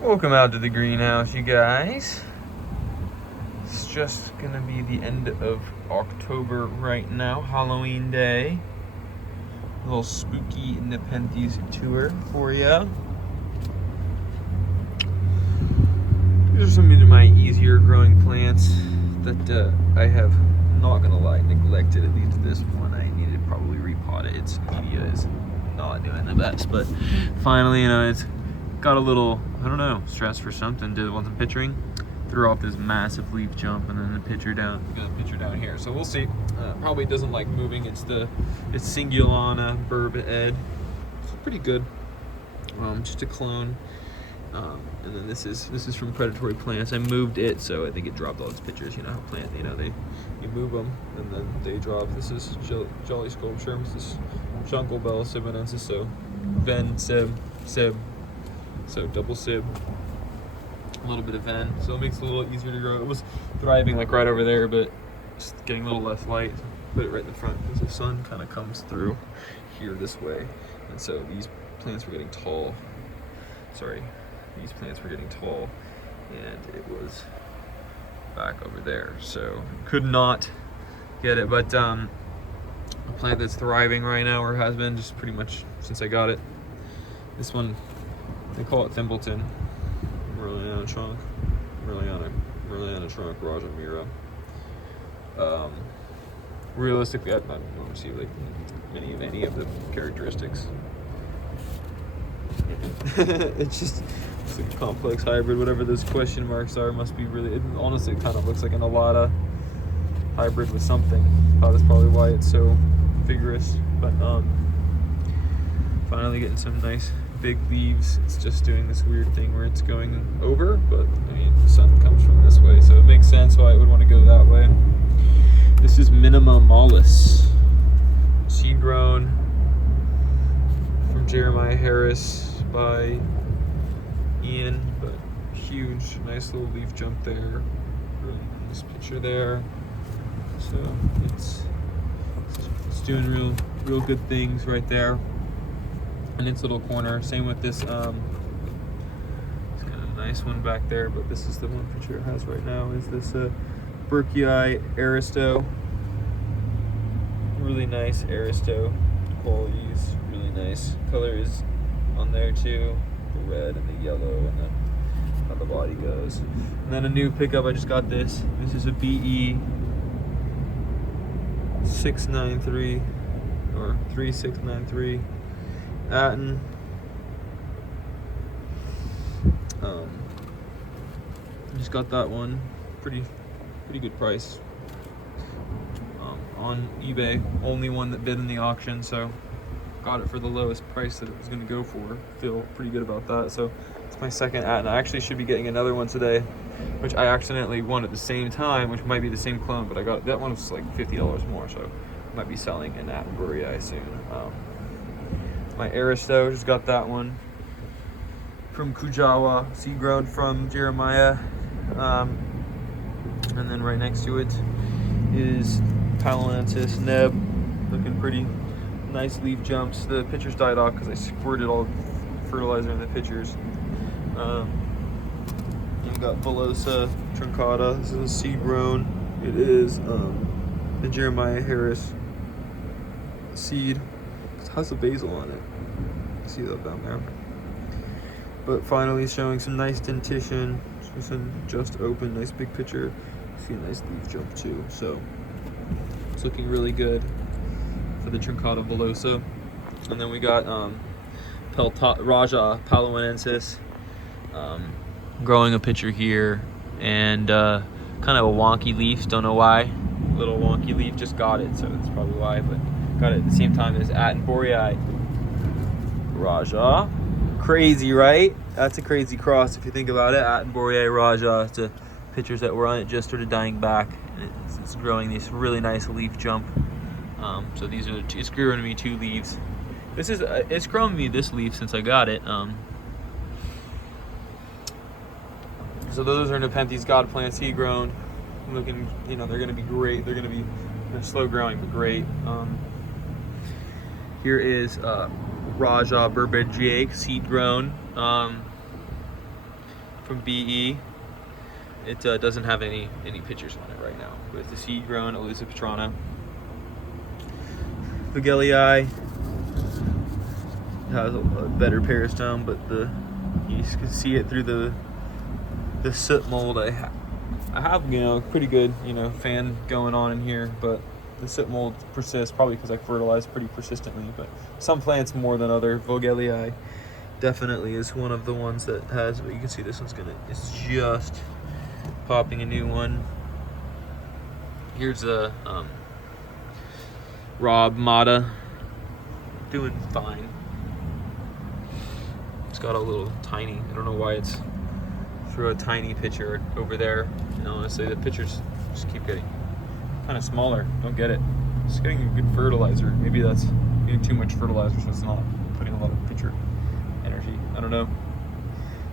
Welcome out to the greenhouse, you guys. It's just gonna be the end of October right now, Halloween day. A little spooky nepenthes tour for ya. These are some of my easier growing plants that I have, not gonna lie, neglected. At least this one I need to probably repot it. Its media is not doing the best, but finally, it's got a little, I don't know, stress for something. Did want some pitchering, threw off this massive leaf jump, and then the pitcher down. We got a pitcher down here, so we'll see. Probably doesn't like moving. It's Singulana Bourbon Ed. It's pretty good. Just a clone. And then this is from Predatory Plants. I moved it, so I think it dropped all its pictures. You know how plant, you move them and then they drop. This is Jolly Sculpture. This is Jungle Bell Sibonensis. So Ven, Sib, so double Sib. A little bit of Ven, so it makes it a little easier to grow. It was thriving like right over there, but just getting a little less light. Put it right in the front because the sun kind of comes through here this way, and so these plants were getting tall. These plants were getting tall, and it was back over there, so could not get it. But a plant that's thriving right now, or has been just pretty much since I got it. This one, they call it Thimbleton. Merliana trunk, Merliana trunk, Raja Mira. Realistically, I don't see like any of the characteristics. It's like a complex hybrid. Whatever those question marks are, must be really. Honestly, it kind of looks like an Alata hybrid with something. That's probably why it's so vigorous. But finally getting some nice big leaves. It's just doing this weird thing where it's going over, but I mean the sun comes from this way, so it makes sense why it would want to go that way. This is Minima Mollis, seed grown from Jeremiah Harris by Ian, but huge, nice little leaf jump there. Really nice picture there. So it's doing real good things right there in its little corner. Same with this, it's kind of a nice one back there, but this is the one picture it has right now, is this Berkii Aristo. Really nice Aristo qualities, really nice. Color is on there too, the red and the yellow, and then how the body goes. And then a new pickup, I just got this. This is a BE 693 or 3693 Atten. Just got that one, pretty good price on eBay. Only one that bid in the auction, so got it for the lowest price that it was going to go for. Feel pretty good about that. So it's my second Atten. I actually should be getting another one today, which I accidentally won at the same time, which might be the same clone, but I got that one was like $50 more, so I might be selling an Atten Burei soon. My Aristo, just got that one from Kujawa, seed grown from Jeremiah. And then right next to it is Palinensis Neb, looking pretty nice leaf jumps. The pitchers died off because I squirted all fertilizer in the pitchers. You got Velosa truncata. This is a seed grown. It is the Jeremiah Harris seed. It has a basil on it. See that down there. But finally showing some nice dentition. Just open, nice big picture. See a nice leaf jump too. So it's looking really good for the truncata Velosa. And then we got Raja Palinensis, growing a pitcher here, and kind of a wonky leaf. Don't know why. Little wonky leaf. Just got it, so that's probably why. But got it at the same time as Atten Burei Raja. Crazy, right? That's a crazy cross if you think about it. Atten Burei Raja. The pictures that were on it just started dying back, and it's growing this really nice leaf jump. So these are it's growing me 2 leaves. It's grown me this leaf since I got it. So those are nepenthes God plants, seed grown. Looking, they're gonna be great. They're slow growing, but great. Here is Raja Berbergier, seed grown. from BE. It doesn't have any pictures on it right now, but it's a seed grown Elusive Petrana. Vogellii has a better peristome, but you can see it through the soot mold. I have pretty good fan going on in here, but the soot mold persists, probably because I fertilize pretty persistently. But some plants more than other. Vogellii definitely is one of the ones that has. But you can see this one's it's just popping a new one. Here's a Rob Mata, doing fine. It's got a little tiny, I don't know why it's through a tiny pitcher over there. And honestly, the pitchers just keep getting kind of smaller. Don't get it. It's getting a good fertilizer. Maybe that's getting too much fertilizer, so it's not putting a lot of pitcher energy. I don't know.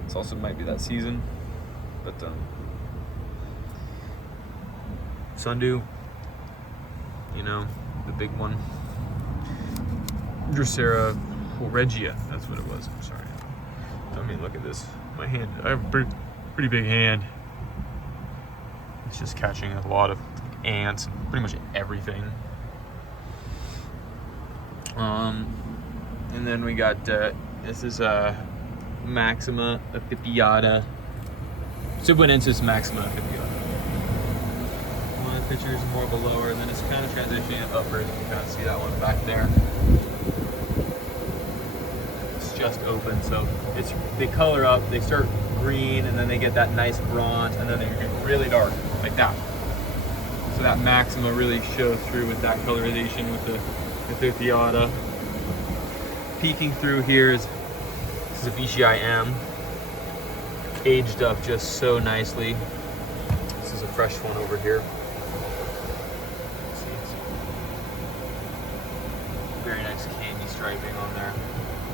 It's also might be that season. But Sundew, the big one. Drosera Regia, that's what it was. I'm sorry. I mean, look at this. My hand, I have a pretty big hand. It's just catching a lot of ants, pretty much everything. And then we got, this is Maxima Epipiata, Subonensis Maxima Epipiata. One of the pictures more of a lower, and then it's kind of transitioning upward. You can kind of see that one back there. It's just open, so they color up, they start green, and then they get that nice bronze, and then they get really dark, like that. So that Maxima really shows through with that colorization with the Epipiata. Peeking through here is Zevichii M, aged up just so nicely. This is a fresh one over here. Very nice candy striping on there.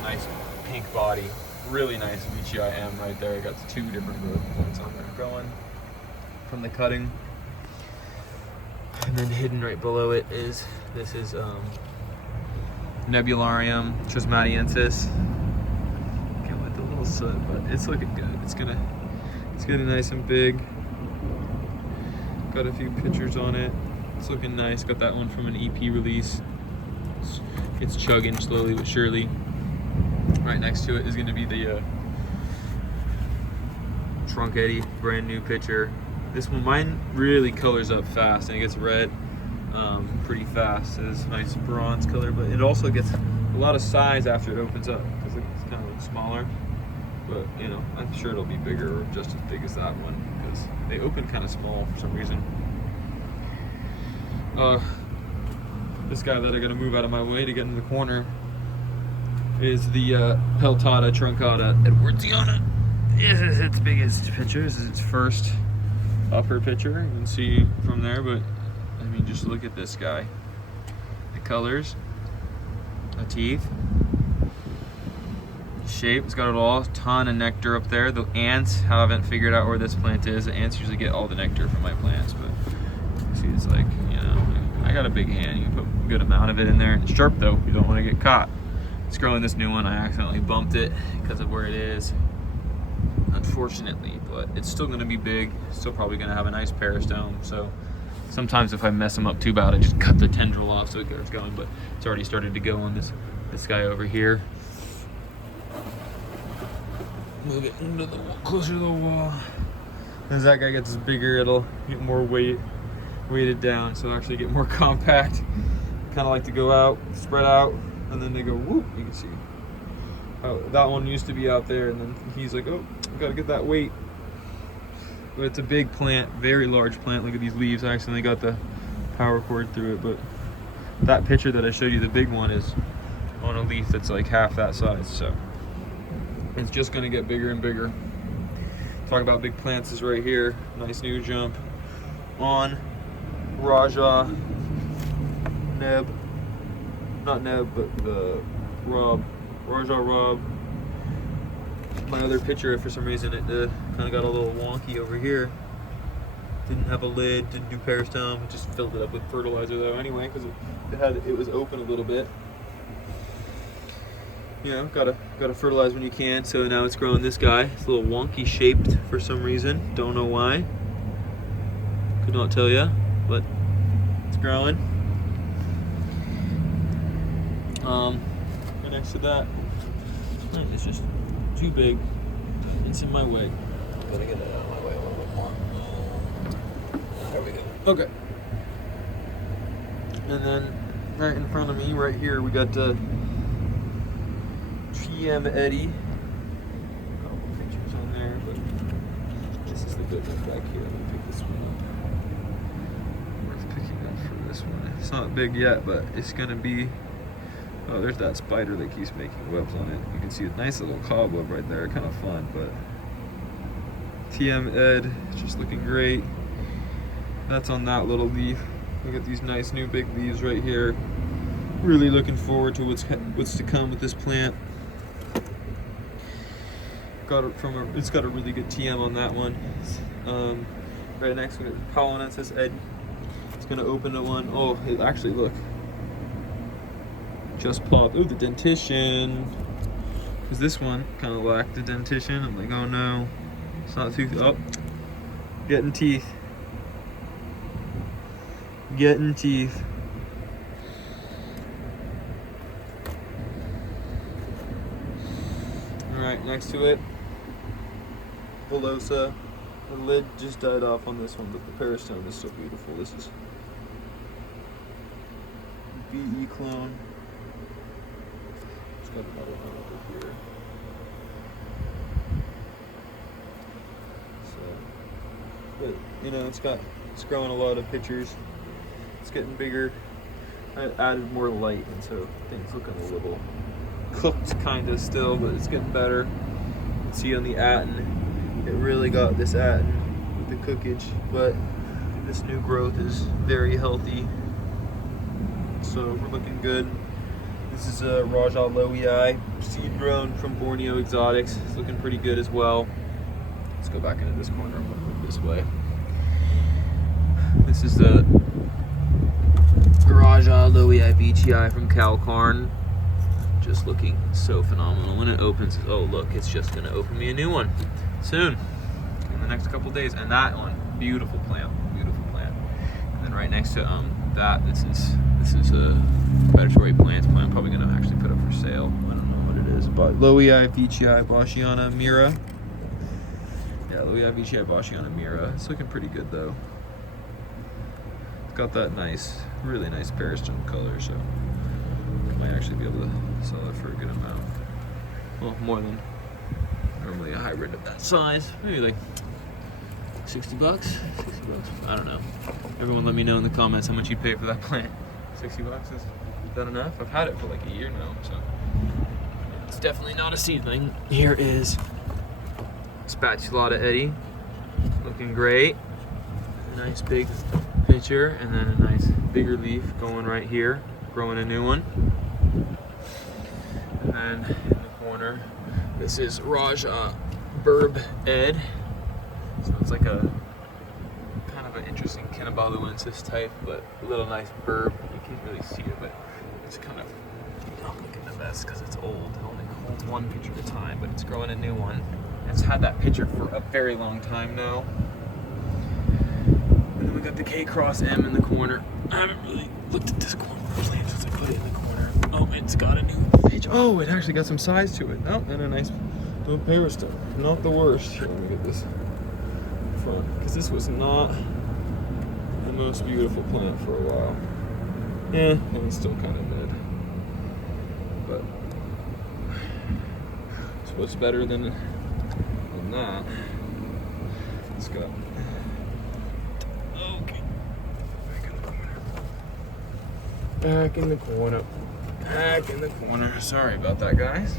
Nice pink body. Really nice Zevichii M right there. I got 2 different growth points on there going from the cutting. And then hidden right below it is, this is Nebularium Trismatiensis. Again with a little soot, but it's looking good. It's getting nice and big. Got a few pictures on it. It's looking nice. Got that one from an EP release. It's chugging slowly but surely. Right next to it is going to be the Trunk Eddy, brand new picture. This one, mine really colors up fast and it gets red pretty fast. It's a nice bronze color, but it also gets a lot of size after it opens up because it's kind of smaller. But I'm sure it'll be bigger or just as big as that one because they open kind of small for some reason. This guy that I gotta move out of my way to get in the corner is the Peltata truncata Edwardsiana. This is its biggest picture. This is its first upper picture. You can see from there, but I mean, just look at this guy. The colors, the teeth, the shape. It's got it all. Ton of nectar up there. The ants haven't figured out where this plant is. The ants usually get all the nectar from my plants, but you see, it's like I got a big hand. You can put a good amount of it in there. It's sharp though. You don't want to get caught. It's growing this new one. I accidentally bumped it because of where it is, unfortunately, but it's still going to be big. Still probably going to have a nice peristome. So sometimes if I mess them up too bad, I just cut the tendril off so it gets going. But it's already started to go on this guy over here. Move it into the wall, closer to the wall. As that guy gets bigger, it'll get more weighted down, so it'll actually get more compact. Kind of like to go out, spread out, and then they go whoop. You can see. Oh, that one used to be out there, and then he's like, oh, I gotta get that weight. But it's a big plant, very large plant. Look at these leaves. I accidentally got the power cord through it, but that picture that I showed you, the big one, is on a leaf that's like half that size. So it's just gonna get bigger and bigger. Talk about big plants is right here. Nice new jump on Raja Neb, not Neb, but Raja Rob. My other picture, for some reason, it kind of got a little wonky over here. Didn't have a lid, didn't do peristome, just filled it up with fertilizer though anyway, because it was open a little bit. you know, gotta fertilize when you can. So now it's growing this guy. It's a little wonky shaped for some reason. Don't know why. Could not tell you, but it's growing. Right next to that, it's just too big. It's in my way. Gotta get it out of my way a little bit more. There we go. Okay. And then right in front of me, right here, we got TM Eddie. A couple pictures on there, but this is the good one back here. Let me pick this one up. Worth picking up for this one. It's not big yet, but it's gonna be. Oh, there's that spider that keeps making webs on it. You can see a nice little cobweb right there. Kind of fun, but TM Ed, just looking great. That's on that little leaf. Look at these nice new big leaves right here. Really looking forward to what's to come with this plant. Got it from it's got a really good TM on that one. Right next to it, Polonensis Ed. It's gonna open at one. Oh, it actually look. Just popped. Ooh, the dentition. Because this one kind of lacked the dentition. I'm like, oh no, it's not too. Oh, getting teeth. Getting teeth. All right, next to it, Velosa. The lid just died off on this one, but the peristome is still beautiful. This is VE clone. Got another one over here. So, but you know, it's growing a lot of pictures. It's getting bigger. I added more light, and so things looking a little cooked kind of still, but it's getting better. See on the Atten, it really got this Atten with the cookage, but this new growth is very healthy. So we're looking good. This is a Raja Loei, seed grown from Borneo Exotics. It's looking pretty good as well. Let's go back into this corner and move this way. This is the Raja Loei BTI from Calcarn. Just looking so phenomenal. When it opens, oh look, it's just gonna open me a new one soon, in the next couple days. And that one, beautiful plant, beautiful plant. And then right next to that, this is a predatory plants plant. I'm probably gonna actually put up for sale. I don't know what it is, but Loei BTI Boschiana Mira. Yeah, Loei BTI Boschiana Mira. It's looking pretty good though. It's got that nice, really nice peristome color, so I might actually be able to sell it for a good amount. Well, more than normally a hybrid of that size. Maybe like 60 bucks? 60 bucks? I don't know. Everyone let me know in the comments how much you'd pay for that plant. 60 bucks, is that enough? I've had it for like a year now, so it's definitely not a seedling. Here is Spatulata Eddie, looking great. Nice big pitcher, and then a nice bigger leaf going right here, growing a new one. And then in the corner, this is Raja Burb Ed. So it's like a kind of an interesting Kinnabaluensis type, but a little nice burb. You can't really see it, but it's kind of not looking the best because it's old. It only holds one pitcher at a time, but it's growing a new one. It's had that pitcher for a very long time now. And then we got the K-Cross M in the corner. I haven't really looked at this corner plant since I put it in the corner. Oh, it's got a new pitch. Oh, it actually got some size to it. Oh, and a nice little peristome. Not the worst. Here, let me get this front, because this was not the most beautiful plant for a while. Yeah, and it's still kind of mid. But it's what's better than that. Let's go. Okay. Back in the corner. Back in the corner. Sorry about that, guys.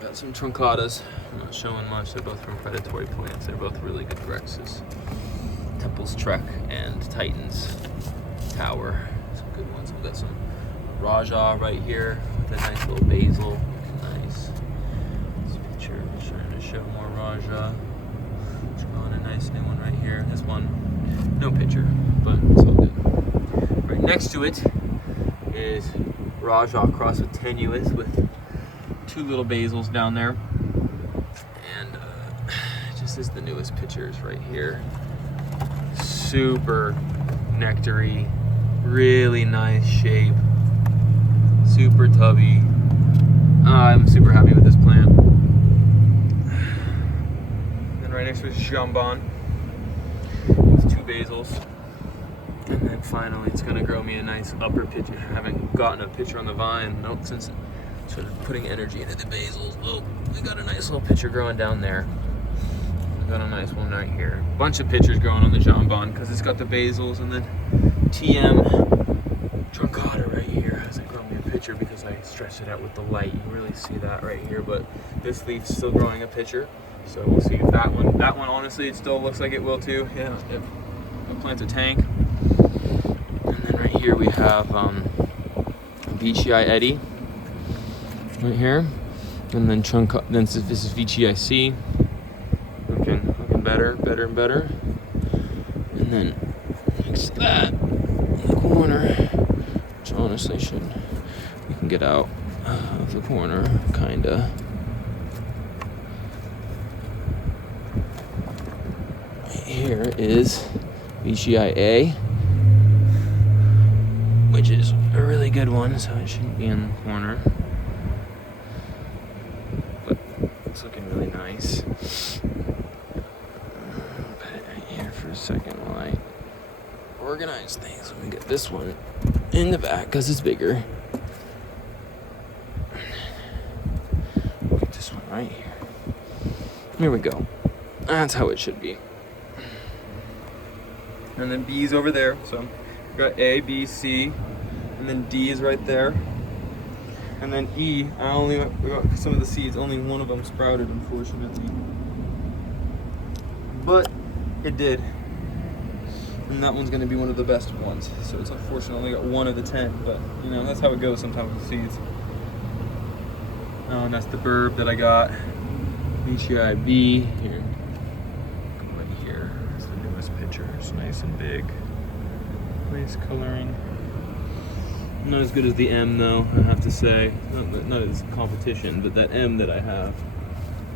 Got some truncatas. I'm not showing much. They're both from predatory plants. They're both really good Rexes. Temple's Trek and Titan's Tower. Some good ones. We've got some Raja right here with a nice little basil. Looking nice. This picture is trying to show more Raja. It's growing a nice new one right here. This one, no picture, but it's all good. Right next to it is Rajah crossed with tenuous with 2 little basils down there. And just is the newest pictures right here. Super nectary, really nice shape, super tubby. I'm super happy with this plant. And right next to it is jambon with 2 basils. And then finally it's gonna grow me a nice upper pitch. I haven't gotten a pitcher on the vine since I started putting energy into the basils. Oh, we got a nice little pitcher growing down there. Got a nice one right here. Bunch of pitchers growing on the jambon because it's got the basils, and then TM truncata right here hasn't grown me a pitcher because I stretched it out with the light. You can really see that right here, but this leaf's still growing a pitcher, so we'll see if that one honestly, it still looks like it will too. Yeah, if it plants a tank. And then right here we have VGI Eddie right here, and then this is VGI C. Looking better and better. And then next to that in the corner, which honestly we can get out of the corner, kinda. Here is VGIA, which is a really good one, so it shouldn't be in the corner. But it's looking really nice. For a second while I organize things. Let me get this one in the back because it's bigger. Get this one right here. Here we go. That's how it should be. And then B's over there. So we got A, B, C, and then D is right there. And then E, we got some of the seeds. Only one of them sprouted, unfortunately. But it did. And that one's going to be one of the best ones. So it's unfortunate I only got 1 of the 10, but you know, that's how it goes sometimes with seeds. Oh, and that's the burb that I got. VGIB here. Right here. It's the newest picture. It's nice and big. Nice coloring. Not as good as the M though, I have to say. Not as competition, but that M that I have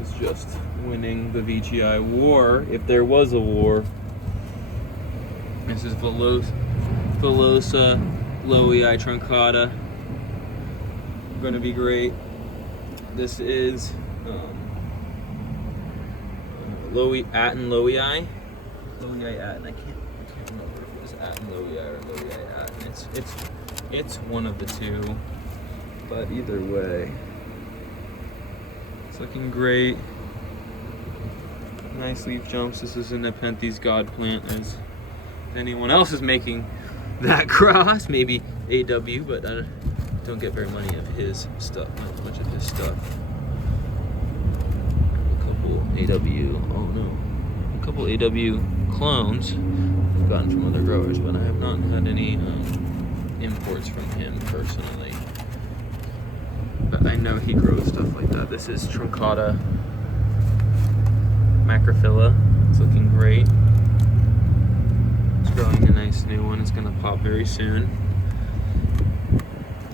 is just winning the VGI war, if there was a war. This is Velosa Lowii truncata. Going to be great. This is Lowii Lowii. I can't remember if it was Lowii or Lowii. It's one of the two, but either way, it's looking great. Nice leaf jumps. This is a nepenthes god plant, as anyone else is making that cross. Maybe AW, but I don't get very many of his stuff. Not much of his stuff. A couple AW clones I've gotten from other growers, but I have not had any imports from him personally. But I know he grows stuff like that. This is truncata macrophylla. It's looking great. It's growing a nice new one. It's gonna pop very soon.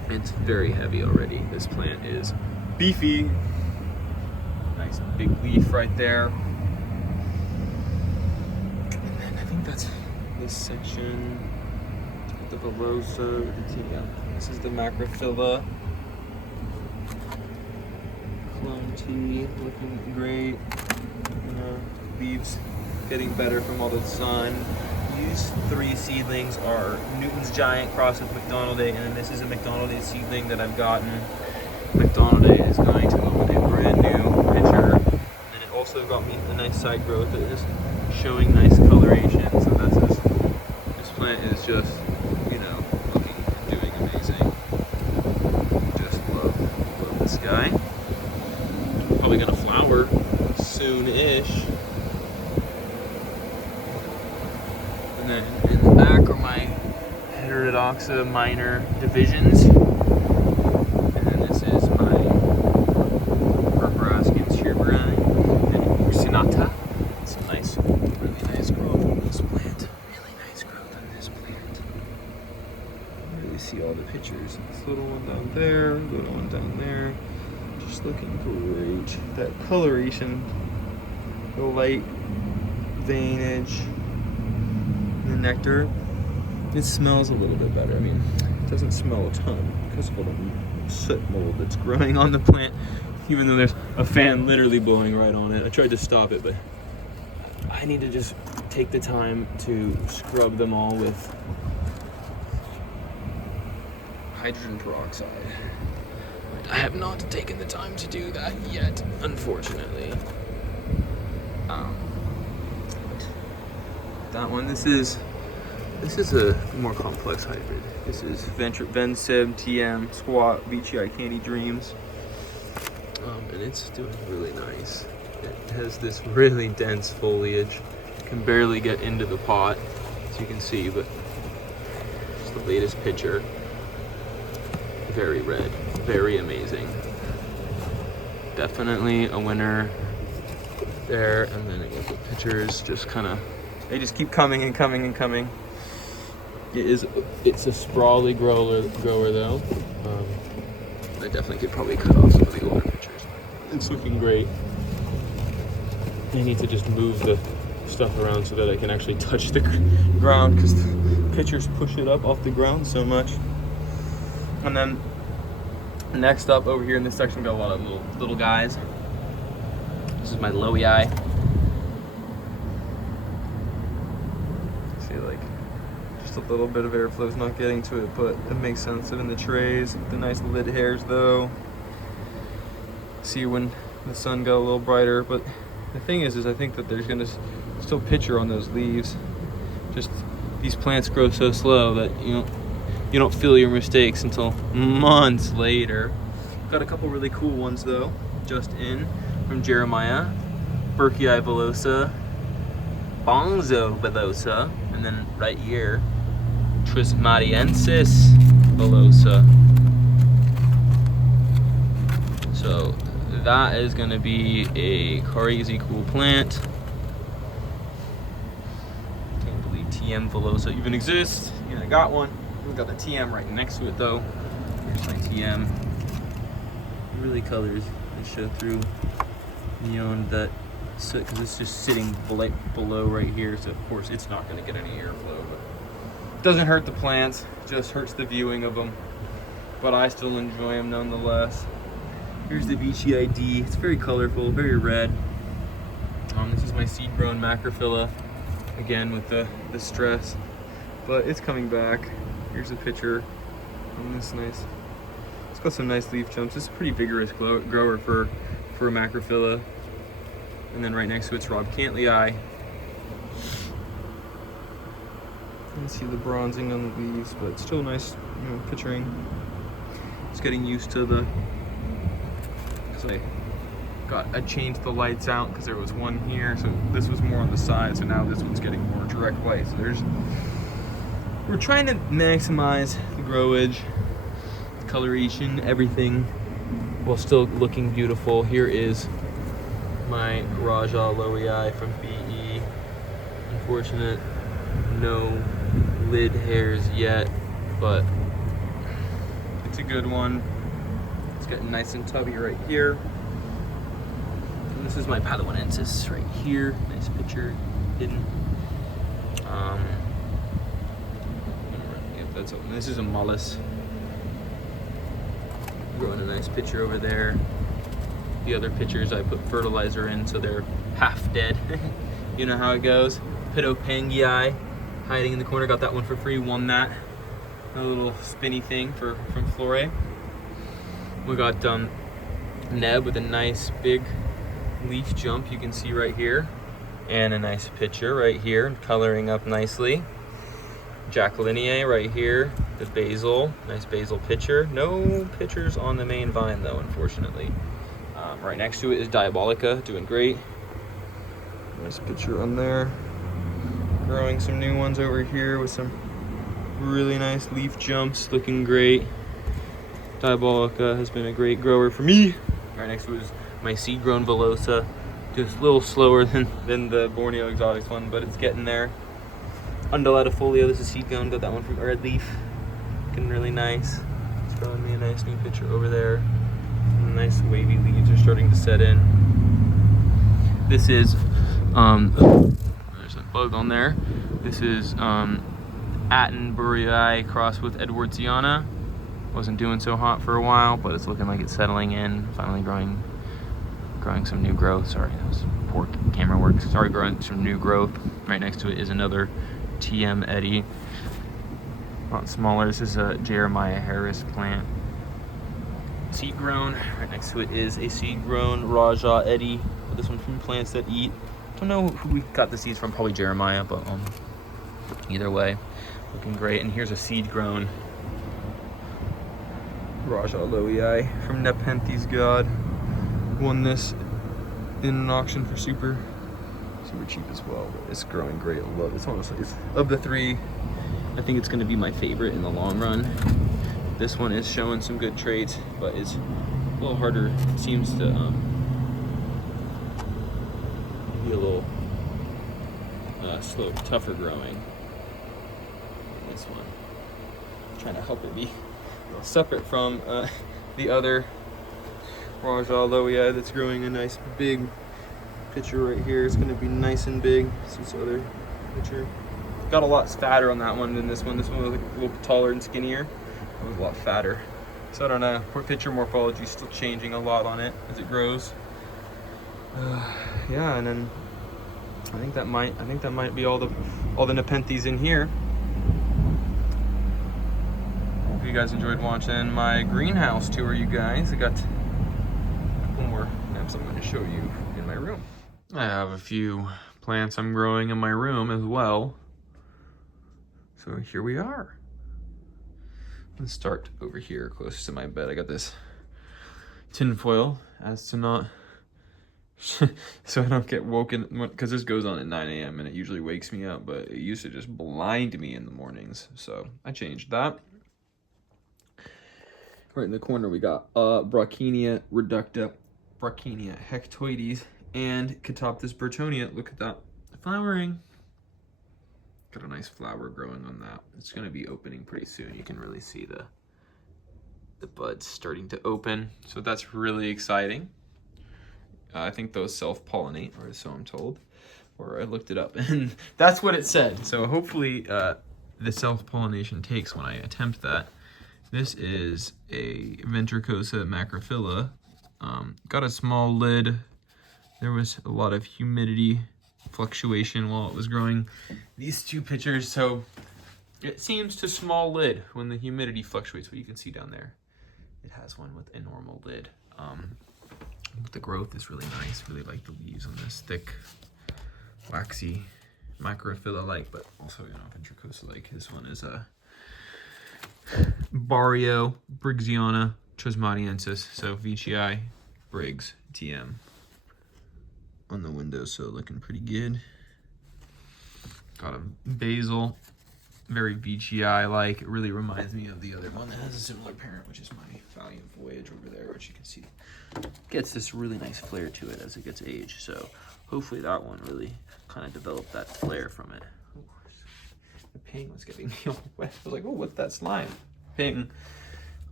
It's very heavy already. This plant is beefy. Nice big leaf right there. And then I think that's this section. The Velosa. This is the macrophylla. Clone T, looking great. Leaves getting better from all the sun. These 3 seedlings are Newton's Giant crossed with McDonald's, and this is a McDonald's seedling that I've gotten. McDonald's is going to open a brand new pitcher, and it also got me a nice side growth that is showing nice coloration. So this plant is just, you know, looking and doing amazing. Just love this guy. Probably gonna flower soon-ish. And then in the back are my Heterodoxa minor divisions. And then this is my Purpuraskins Shearbrai and Ursinata. Some nice, really nice growth on this plant. Really nice growth on this plant. You really see all the pictures. This little one down looking great. That coloration, the light veinage, the nectar, it smells a little bit better. I mean, it doesn't smell a ton because of all the soot mold that's growing on the plant, even though there's a fan literally blowing right on it. I tried to stop it, but I need to just take the time to scrub them all with hydrogen peroxide. I have not taken the time to do that yet, unfortunately. That one, this is a more complex hybrid. This is Venseb TM Squat BGI Candy Dreams, and it's doing really nice. It has this really dense foliage. Can barely get into the pot, as you can see, but it's the latest picture. Very red, very amazing. Definitely a winner there. And then again, the pictures just kind of, they just keep coming and coming and coming. It's a sprawly grower though. I definitely could probably cut off some of the older pictures. It's looking great. I need to just move the stuff around so that I can actually touch the ground, because the pictures push it up off the ground so much. And then next up over here in this section, we got a lot of little guys. This is my Lowii. See, like, just a little bit of airflow is not getting to it, but it makes sense that in the trays. The nice lid hairs though. See when the sun got a little brighter, but the thing is I think that there's gonna still picture on those leaves. Just these plants grow so slow that you don't feel your mistakes until months later. Got a couple really cool ones though, just in from Jeremiah. Berkii villosa, Bonzo villosa, and then right here, Trismatiensis villosa. So that is gonna be a crazy cool plant. Can't believe TM villosa even exists. Yeah, I got one. We got the TM right next to it though. Here's my TM. It really colors and show through beyond that soot, because it's just sitting below right here. So of course it's not going to get any airflow, but it doesn't hurt the plants. It just hurts the viewing of them. But I still enjoy them nonetheless. Here's the BGI D. It's very colorful, very red. This is my seed-grown macrophylla, again with the stress, but it's coming back. Here's a picture on this nice. It's got some nice leaf jumps. It's a pretty vigorous grower for a macrophylla. And then right next to it's Rob Cantley. You can see the bronzing on the leaves, but it's still nice, picturing. Just getting used to the. So I changed the lights out because there was one here, so this was more on the side. So now this one's getting more direct light. So we're trying to maximize the growage, the coloration, everything, while still looking beautiful. Here is my Raja Lowii from BE. Unfortunate, no lid hairs yet, but it's a good one. It's getting nice and tubby right here. And this is my Padawanensis right here. Nice picture, hidden. Yep, that's open. This is a Mollis. Growing a nice picture over there. The other pictures I put fertilizer in, so they're half dead. You know how it goes. Pitopangii hiding in the corner. Got that one for free. Won that. A little spinny thing from Flore. We got Neb with a nice big leaf jump you can see right here, and a nice picture right here, coloring up nicely. Jacquelinie right here, the basil, nice basil picture. No pictures on the main vine though, unfortunately. Right next to it is Diabolica, doing great. Nice picture on there. Growing some new ones over here with some really nice leaf jumps, looking great. Diabolica has been a great grower for me. Right next to it is my seed-grown villosa. Just a little slower than the Borneo Exotics one, but it's getting there. Undulatifolia, this is seed-grown. Got that one from Red Leaf. Looking really nice. It's growing me a nice new picture over there. nice wavy leaves are starting to set in. This is, there's a bug on there. This is Attenboroughii crossed with Edwardsiana. Wasn't doing so hot for a while, but it's looking like it's settling in, finally growing some new growth. Sorry, that was poor camera work. Sorry, growing some new growth. Right next to it is another TM Eddie. A lot smaller. This is a Jeremiah Harris plant. Seed grown. Right next to it is a seed grown Raja Eddie. This one from Plants That Eat. Don't know who we got the seeds from, probably Jeremiah, but either way, looking great. And here's a seed grown Raja Loei from Nepenthes God. Won this in an auction for super cheap as well, but it's growing great. I love it. It's honestly, of the three, I think it's going to be my favorite in the long run. This one is showing some good traits, but it's a little harder. It seems to be a little slow, tougher growing. This one, I'm trying to help it be a little separate from the other Raja Loei that's growing a nice big picture right here. It's going to be nice and big. This other picture got a lot fatter on that one than this one. This one was like a little taller and skinnier. It was a lot fatter. So I don't know. Picture morphology is still changing a lot on it as it grows. Yeah, and then I think that might be all the nepenthes in here. Hope you guys enjoyed watching my greenhouse tour, you guys. I got a couple more plants I'm going to show you in my room. I have a few plants I'm growing in my room as well. So here we are. Let's start over here close to my bed. I got this tinfoil as to not so I don't get woken, because this goes on at 9 a.m. and it usually wakes me up, but it used to just blind me in the mornings. So I changed that. Right in the corner we got Brocchinia reducta, Brocchinia hectoides, and Catopsis burtonia. Look at that flowering. Got a nice flower growing on that. It's going to be opening pretty soon. You can really see the buds starting to open. So that's really exciting. I think those self-pollinate, or so I'm told, or I looked it up and that's what it said. So hopefully the self-pollination takes when I attempt that. This is a Ventricosa macrophylla. Got a small lid. There was a lot of humidity fluctuation while it was growing. These two pictures, so it seems to small lid when the humidity fluctuates, but you can see down there it has one with a normal lid. The growth is really nice. Really like the leaves on this, thick, waxy, macrophylla-like, but also, you know, ventricosa-like. This one is a Barrio Brigsiana Trismatiensis, so Veitchii Briggs TM on the windowsill, looking pretty good. Got a basil, very Veitchii-like. It really reminds me of the other one that has a similar parent, which is my Valiant Voyage over there, which you can see gets this really nice flair to it as it gets aged. So hopefully that one really kind of developed that flair from it. Ooh, the ping was getting me all wet. I was like, oh, what's that slime? Ping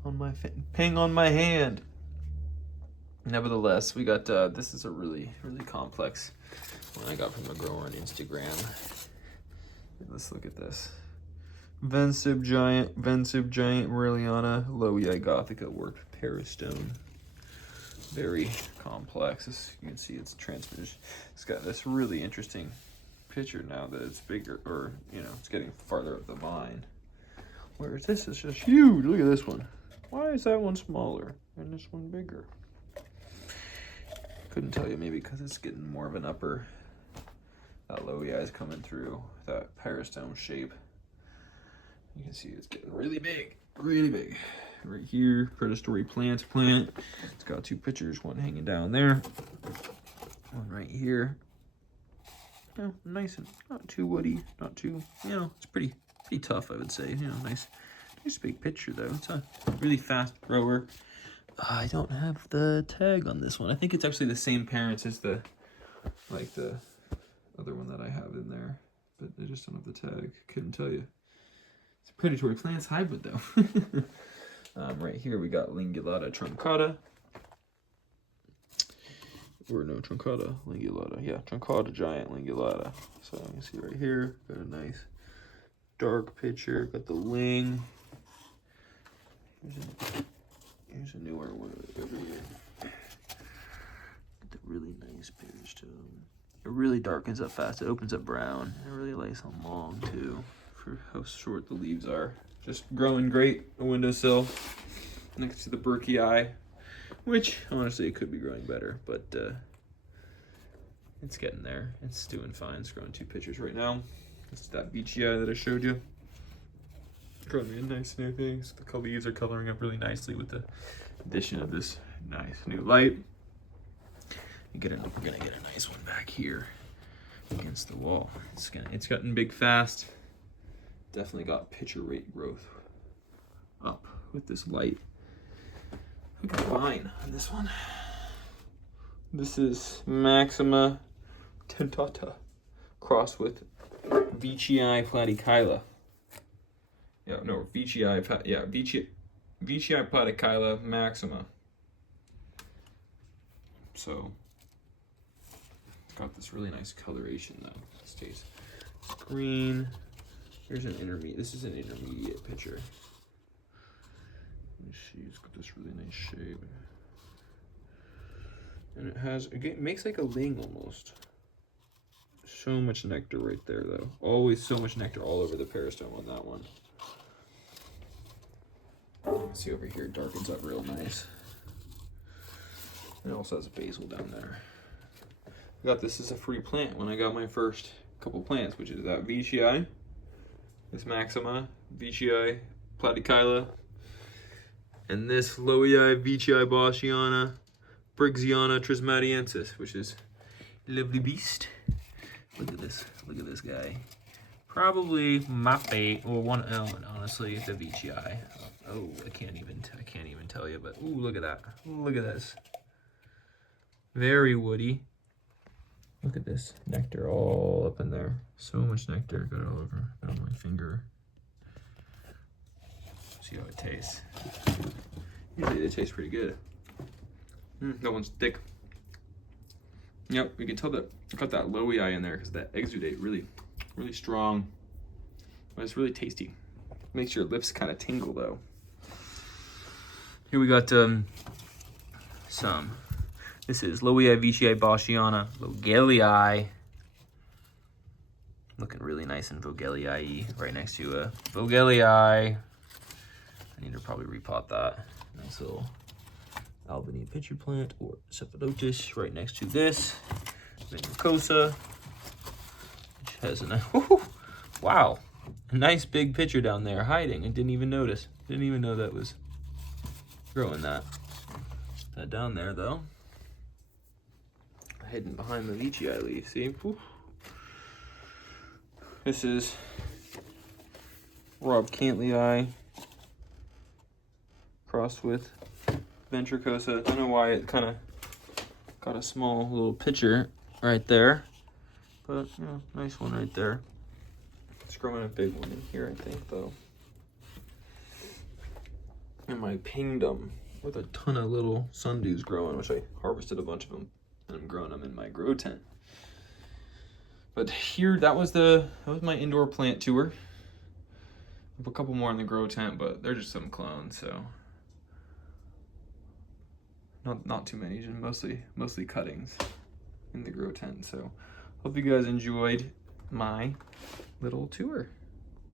on my hand. Nevertheless, we got this is a really complex one I got from a grower on Instagram. Let's look at this. Vencib giant Morelliana Loei Gothica worked peristone. Very complex. As you can see, it's transmission. It's got this really interesting picture now that it's bigger, or you know, it's getting farther up the vine. Whereas this is just huge. Look at this one. Why is that one smaller and this one bigger? Couldn't tell you, maybe because it's getting more of an upper. That Loei is coming through that peristome shape. You can see it's getting really big, really big. Right here, predatory plant. It's got two pictures, one hanging down there, one right here. You know, nice and not too woody, not too, you know, it's pretty tough, I would say. You know, nice big picture though. It's a really fast grower. I don't have the tag on this one. I think it's actually the same parents as the other one that I have in there, but I just don't have the tag. Couldn't tell you. It's a predatory plants hybrid though. Right here we got Lingulata truncata. or no, truncata lingulata. Yeah, truncata giant lingulata. So you can see right here, got a nice dark picture. Got the ling. Here's a newer one over here. Get the really nice pitchstone. It really darkens up fast. It opens up brown. It really lays on long too, for how short the leaves are. Just growing great. A windowsill next to the Berkey eye, which honestly it could be growing better, but it's getting there. It's doing fine. It's growing 2 pitchers right now. It's that beachy eye that I showed you. Growing really nice new things. The leaves are coloring up really nicely with the addition of this nice new light. We're gonna get a nice one back here against the wall. It's gotten big fast. Definitely got pitcher rate growth up with this light. Look at the vine on this one. This is Maxima tentata crossed with Veitchii platykyla. Yeah, no, Veitchii platykyla maxima. So it's got this really nice coloration though. It stays green. Here's an intermediate. This is an intermediate pitcher. Let me see. It's got this really nice shape, and it makes like a ling almost. So much nectar right there though. Always so much nectar all over the peristome on that one. See over here, it darkens up real nice. And it also has a basil down there. I got this as a free plant when I got my first couple plants, which is that Veitchii, this Maxima, Veitchii platykyla, and this Lowii Veitchii bassiana, Brixiana trismatiensis, which is a lovely beast. Look at this guy. Probably my favorite, or one, honestly, the Veitchii. Oh, I can't even tell you, but ooh, look at that. Look at this. Very woody. Look at this nectar all up in there. So much nectar, got it all over on my finger. See how it tastes. Usually it tastes pretty good. That one's thick. Yep, you can tell that I got that Lowii in there because that exudate really strong. But it's really tasty. Makes your lips kind of tingle though. Here we got some. This is Lowii Veitchii bassiana Vogelii. Looking really nice in Vogelii, right next to a Vogelii. I need to probably repot that. Nice little Albany pitcher plant or Cephalotys right next to this. Vinocosa, which has a nice, wow, a nice big pitcher down there hiding. I didn't even notice. Didn't even know that was growing that down there though. Hidden behind the Veitchii leaf, see? Whew. This is Rob Cantley crossed with Ventricosa. I don't know why it kind of got a small little pitcher right there, but you know, nice one right there. It's growing a big one in here, I think, though. And my pingdom with a ton of little sundews growing, which I harvested a bunch of them, and I'm growing them in my grow tent. But here, that was my indoor plant tour. I have a couple more in the grow tent, but they're just some clones, so not too many, just mostly cuttings in the grow tent. So hope you guys enjoyed my little tour.